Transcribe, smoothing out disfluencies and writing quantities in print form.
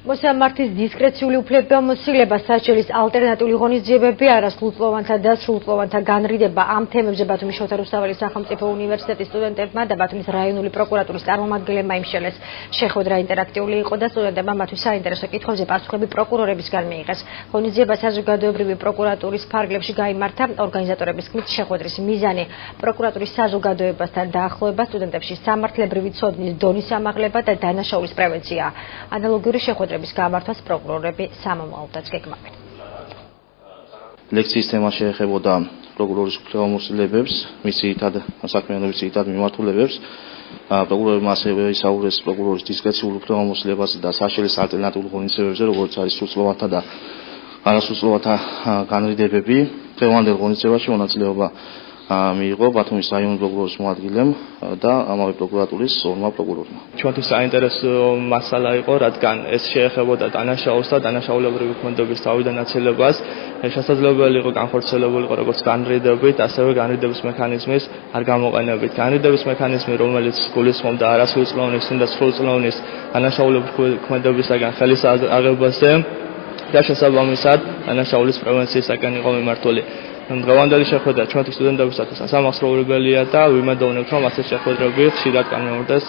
მოსამართის დისკრეციული უფლებამოსილება საჭირის ალტერნატიული ღონისძიებები არასრულწლოვანთა და სრულწლოვანთა განრიდება ამ თემებზე ბათუმის შოთა რუსთაველის სახელმწიფო უნივერსიტეტის სტუდენტებმა და ბათუმის რაიონული პროკურატურის წარმომადგენლებმა იმსჯელეს. შეხვედრა ინტერაქტიული იყო და სტუდენტებმა მათთვის საინტერესო კითხვებზე პასუხები პროკურორებისგან მიიღეს. ღონისძიება საზოგადოებრივი პროკურატურის ფარგლებში გაიმართა. ორგანიზატორების თქმით, შეხვედრის მიზანი პროკურატურის საზოგადოებასთან დაახლოება, სტუდენტებში სამართლებრივი ცოდნის დონის ამაღლება და დანაშაულის პრევენცია. ანალოგიური შეხვედრების გამართვას პროკურორები სამომავლოდაც გეგმავენ. ლექციის თემა შეეხებოდა პროკურორის უფლებამოსილებებს, მისი საქმიანობის ძირითად მიმართულებებს. პროკურორებმა ასევე ისაუბრეს პროკურორის დისკრეციულ უფლებამოსილებაზე და საშუალო ალტერნატიულ ღონისძიებებზე, როგორც არის სრულწლოვანთა და არასრულწლოვანთა განრიდებები. დღევანდელ ღონისძიებაში მონაწილეობა მიიღო ბათუმის რაიონული პროკურორის მოადგილემ და ამავე პროკურატურის ორმა პროკურორმა. ჩვენთვის საინტერესო მასალა იყო, რადგან ეს შეეხებოდა დანაშაულს და დანაშაულებრივი ქმედების თავიდან აცილებას. შესაძლებელი იყო განხორციელებულიყო როგორც განრიდებით, ასევე განრიდების მექანიზმის არ გამოყენებით. განრიდების მექანიზმი, რომელიც გულისხმობდა არასრულწლოვანის და სრულწლოვანის დანაშაულებრივი ქმედებისაგან ხელის აღებაზე და შესაბამისად დანაშაულის პრევენციისაგან იყო მიმართული. დღევანდელი შეხვედრა ჩვენთვის სტუდენტებისათვის სასამართლოებელია და ვიმედოვნებთ, რომ ასეთი შეხვედრები ხშირად განმეორდეს.